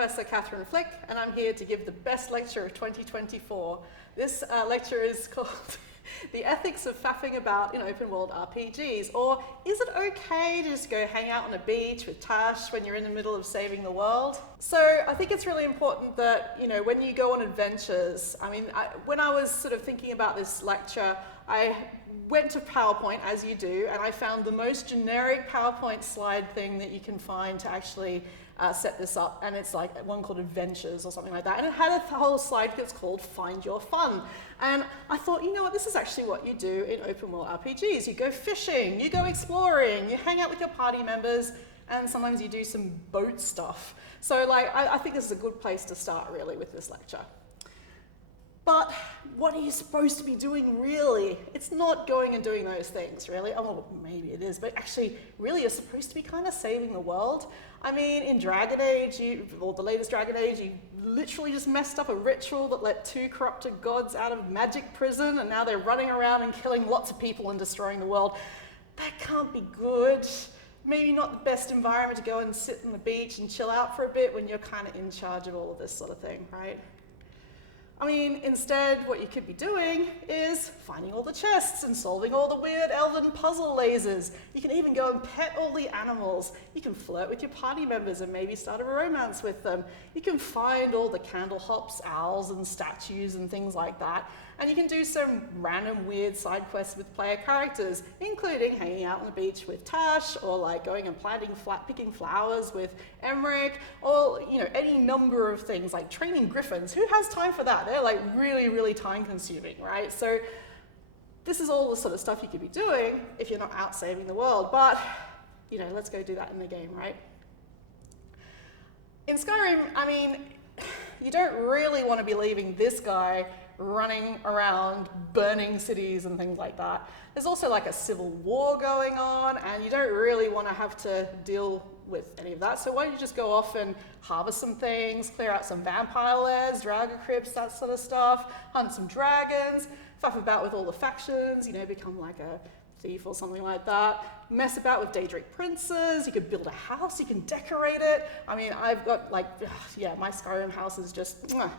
Professor Catherine Flick, and I'm here to give the best lecture of 2024. This lecture is called The Ethics of Faffing About in Open World RPGs, or is it okay to just go hang out on a beach with Tash when you're in the middle of saving the world? So I think it's really important that, when you go on adventures, when I was sort of thinking about this lecture, I went to PowerPoint, as you do, and I found the most generic PowerPoint slide thing that you can find to actually set this up, and it's like one called Adventures or something like that, and it had a whole slide that's called Find Your Fun. And I thought, you know what, this is actually what you do in open world RPGs. You go fishing, you go exploring, you hang out with your party members, and sometimes you do some boat stuff. So I think this is a good place to start really with this lecture. But what are you supposed to be doing really? It's not going and doing those things really. Oh, well, maybe it is, but actually really you're supposed to be kind of saving the world. I mean, in Dragon Age, or the latest Dragon Age, you literally just messed up a ritual that let 2 corrupted gods out of magic prison, and now they're running around and killing lots of people and destroying the world. That can't be good. Maybe not the best environment to go and sit on the beach and chill out for a bit when you're kind of in charge of all of this sort of thing, right? I mean, instead, what you could be doing is finding all the chests and solving all the weird elven puzzle lasers. You can even go and pet all the animals. You can flirt with your party members and maybe start a romance with them. You can find all the candle hops, owls, and statues and things like that. And you can do some random weird side quests with player characters, including hanging out on the beach with Tash, or like going and picking flowers with Emmerich, or any number of things like training griffins. Who has time for that? They're like really, really time consuming, right? So this is all the sort of stuff you could be doing if you're not out saving the world, but let's go do that in the game, right? In Skyrim, you don't really want to be leaving this guy running around burning cities and things like that. There's also like a civil war going on, and you don't really want to have to deal with any of that. So why don't you just go off and harvest some things, clear out some vampire lairs, dragon crypts, that sort of stuff, hunt some dragons, faff about with all the factions, become like a thief or something like that, mess about with Daedric princes, you could build a house, you can decorate it. I've got my Skyrim house is just mwah.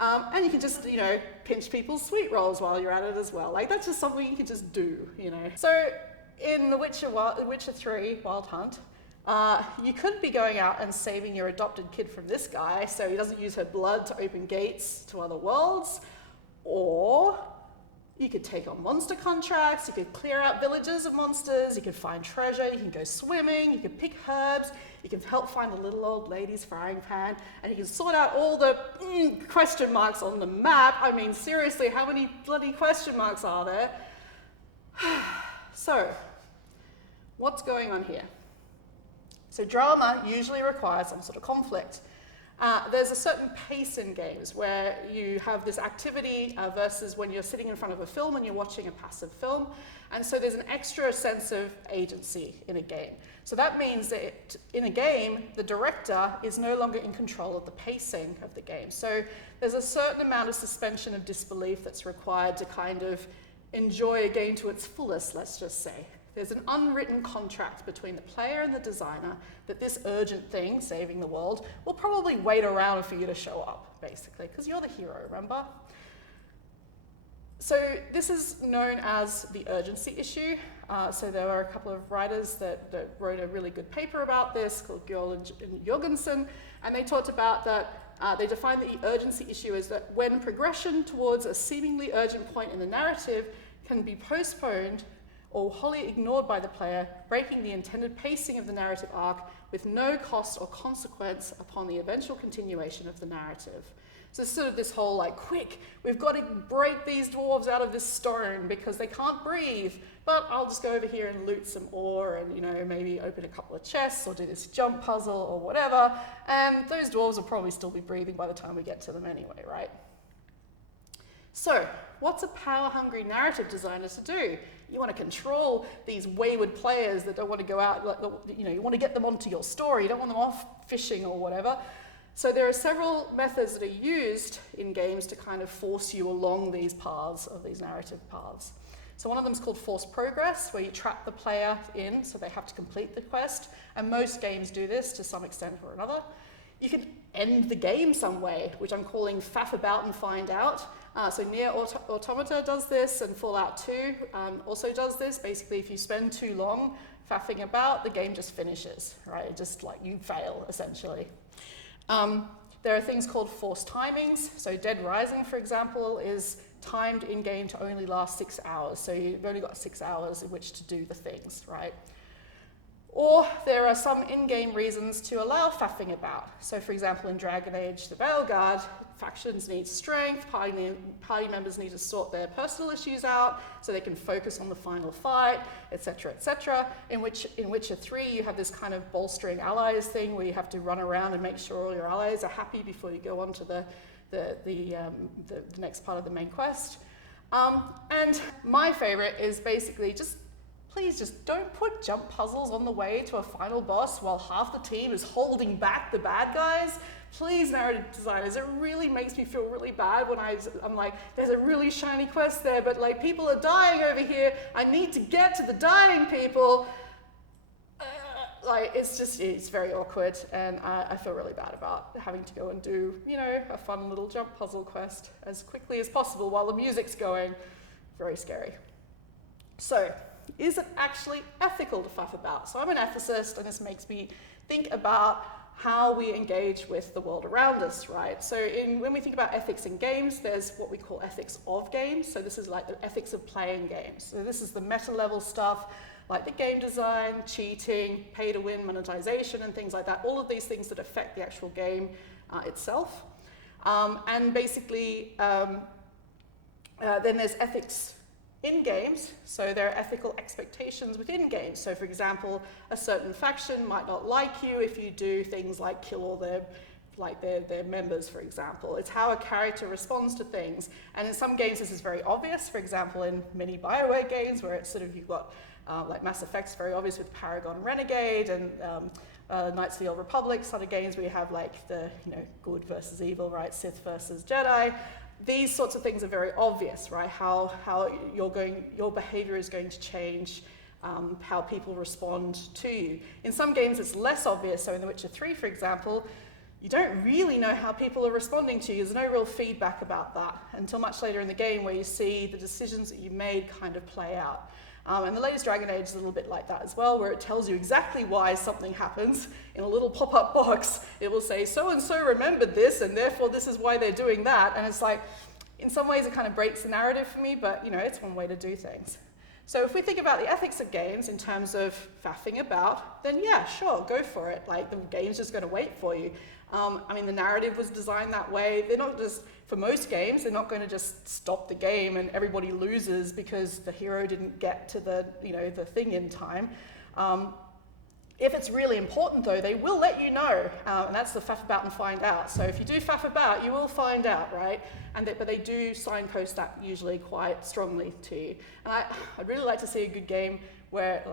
And you can just, pinch people's sweet rolls while you're at it as well. Like, that's just something you can just do, So, in The Witcher 3 Wild Hunt, you could be going out and saving your adopted kid from this guy so he doesn't use her blood to open gates to other worlds, or you could take on monster contracts, you could clear out villages of monsters, you could find treasure, you can go swimming, you can pick herbs, you can help find the little old lady's frying pan, and you can sort out all the question marks on the map. Seriously, how many bloody question marks are there? So, what's going on here? So drama usually requires some sort of conflict. There's a certain pace in games where you have this activity versus when you're sitting in front of a film and you're watching a passive film. And so there's an extra sense of agency in a game. So that means that in a game, the director is no longer in control of the pacing of the game. So there's a certain amount of suspension of disbelief that's required to kind of enjoy a game to its fullest, let's just say. There's an unwritten contract between the player and the designer that this urgent thing, saving the world, will probably wait around for you to show up, basically, because you're the hero, remember? So this is known as the urgency issue. So there were a couple of writers that wrote a really good paper about this called Gjörl and Jorgensen, and they talked about that they defined the urgency issue as that when progression towards a seemingly urgent point in the narrative can be postponed or wholly ignored by the player, breaking the intended pacing of the narrative arc with no cost or consequence upon the eventual continuation of the narrative. So it's sort of this whole quick, we've got to break these dwarves out of this stone because they can't breathe, but I'll just go over here and loot some ore and, maybe open a couple of chests or do this jump puzzle or whatever, and those dwarves will probably still be breathing by the time we get to them anyway, right? So, what's a power-hungry narrative designer to do? You want to control these wayward players that don't want to go out, you want to get them onto your story, you don't want them off fishing or whatever. So there are several methods that are used in games to kind of force you along these paths, of these narrative paths. So one of them is called forced progress, where you trap the player in so they have to complete the quest, and most games do this to some extent or another. You can end the game some way, which I'm calling faff about and find out. So Nier Automata does this, and Fallout 2 also does this. Basically, if you spend too long faffing about, the game just finishes, right? It just like you fail, essentially. There are things called forced timings. So Dead Rising, for example, is timed in-game to only last 6 hours. So you've only got 6 hours in which to do the things, right? Or there are some in-game reasons to allow faffing about. So for example, in Dragon Age the Veilguard, factions need strength, party members need to sort their personal issues out so they can focus on the final fight, etc., etc. In Witcher 3, you have this kind of bolstering allies thing where you have to run around and make sure all your allies are happy before you go on to the next part of the main quest. And my favorite is basically please just don't put jump puzzles on the way to a final boss while half the team is holding back the bad guys. Please, narrative designers, it really makes me feel really bad when I'm like, there's a really shiny quest there, but like people are dying over here. I need to get to the dying people. It's very awkward, and I feel really bad about having to go and do, a fun little jump puzzle quest as quickly as possible while the music's going. Very scary. So, is it actually ethical to faff about? So I'm an ethicist, and this makes me think about how we engage with the world around us, right? So when we think about ethics in games, there's what we call ethics of games. So this is like the ethics of playing games. So this is the meta level stuff, like the game design, cheating, pay to win, monetization, and things like that. All of these things that affect the actual game itself. And basically, then there's ethics in games, so there are ethical expectations within games. So for example, a certain faction might not like you if you do things like kill all their members, for example. It's how a character responds to things. And in some games this is very obvious. For example, in many BioWare games where it's sort of, you've got like Mass Effect's very obvious with Paragon Renegade, and Knights of the Old Republic, sort of games where you have like the good versus evil, right? Sith versus Jedi. These sorts of things are very obvious, right? How your behavior is going to change how people respond to you. In some games it's less obvious. So in The Witcher 3, for example, you don't really know how people are responding to you. There's no real feedback about that until much later in the game, where you see the decisions that you made kind of play out. And the latest Dragon Age is a little bit like that as well, where it tells you exactly why something happens. In a little pop-up box, it will say, so-and-so remembered this, and therefore this is why they're doing that. And it's like, in some ways it kind of breaks the narrative for me, but it's one way to do things. So if we think about the ethics of games in terms of faffing about, then yeah, sure, go for it. Like, the game's just going to wait for you. The narrative was designed that way. They're not just, for most games, they're not going to just stop the game and everybody loses because the hero didn't get to the thing in time. If it's really important, though, they will let you know, and that's the faff about and find out. So if you do faff about, you will find out, right? But they do signpost that usually quite strongly to you. And I'd really like to see a good game where,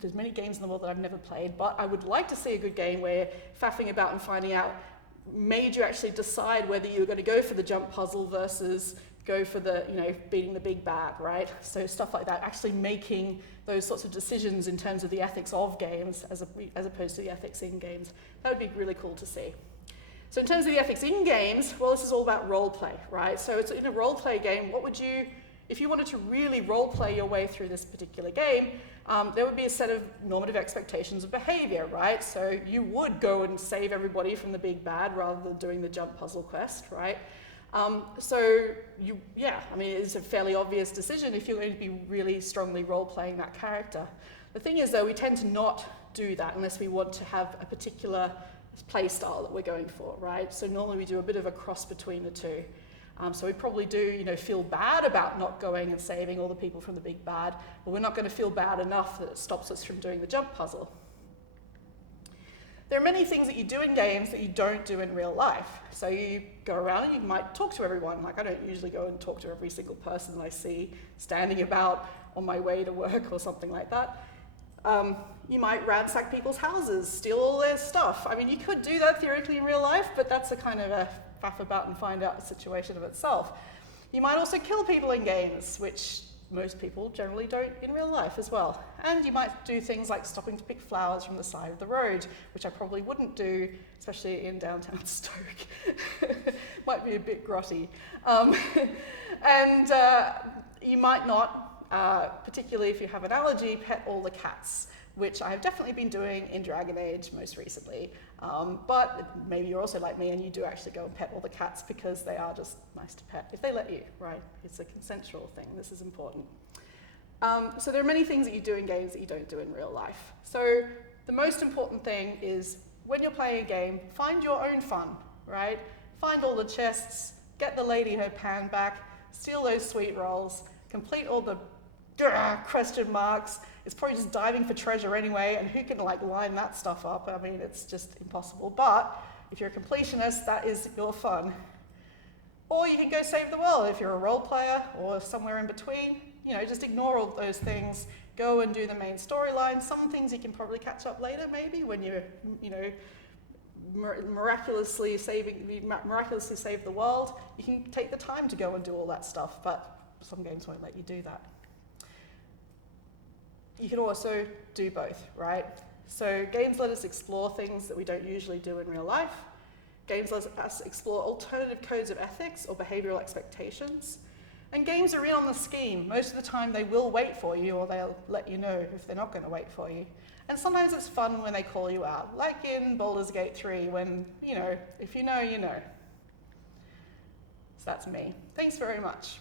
there's many games in the world that I've never played, but I would like to see a good game where faffing about and finding out made you actually decide whether you were going to go for the jump puzzle versus go for the, beating the big bad, right? So stuff like that, actually making those sorts of decisions in terms of the ethics of games as opposed to the ethics in games. That would be really cool to see. So in terms of the ethics in games, well, this is all about role play, right? So it's in a role play game, if you wanted to really role play your way through this particular game, there would be a set of normative expectations of behavior, right? So you would go and save everybody from the big bad rather than doing the jump puzzle quest, right? It's a fairly obvious decision if you're going to be really strongly role-playing that character. The thing is, though, we tend to not do that unless we want to have a particular play style that we're going for, right? So normally we do a bit of a cross between the two. So we probably do, feel bad about not going and saving all the people from the big bad, but we're not going to feel bad enough that it stops us from doing the jump puzzle. There are many things that you do in games that you don't do in real life. So you go around and you might talk to everyone. Like, I don't usually go and talk to every single person I see standing about on my way to work or something like that. You might ransack people's houses, steal all their stuff. You could do that theoretically in real life, but that's a kind of a faff about and find out situation of itself. You might also kill people in games, which most people generally don't in real life as well. And you might do things like stopping to pick flowers from the side of the road, which I probably wouldn't do, especially in downtown Stoke. Might be a bit grotty. And you might not, particularly if you have an allergy, pet all the cats, which I have definitely been doing in Dragon Age most recently. But maybe you're also like me and you do actually go and pet all the cats because they are just nice to pet, if they let you, right? It's a consensual thing, this is important. So there are many things that you do in games that you don't do in real life. So the most important thing is when you're playing a game, find your own fun, right? Find all the chests, get the lady her pan back, steal those sweet rolls, complete all the question marks. It's probably just diving for treasure anyway, and who can like line that stuff up? I mean, it's just impossible. But if you're a completionist, that is your fun. Or you can go save the world if you're a role player or somewhere in between. You know, just ignore all those things. Go and do the main storyline. Some things you can probably catch up later, maybe when you're, you know, miraculously save the world. You can take the time to go and do all that stuff, but some games won't let you do that. You can also do both, right? So games let us explore things that we don't usually do in real life. Games let us explore alternative codes of ethics or behavioral expectations. And games are in on the scheme. Most of the time they will wait for you, or they'll let you know if they're not going to wait for you. And sometimes it's fun when they call you out, like in Baldur's Gate 3 when, you know, if you know, you know. So that's me. Thanks very much.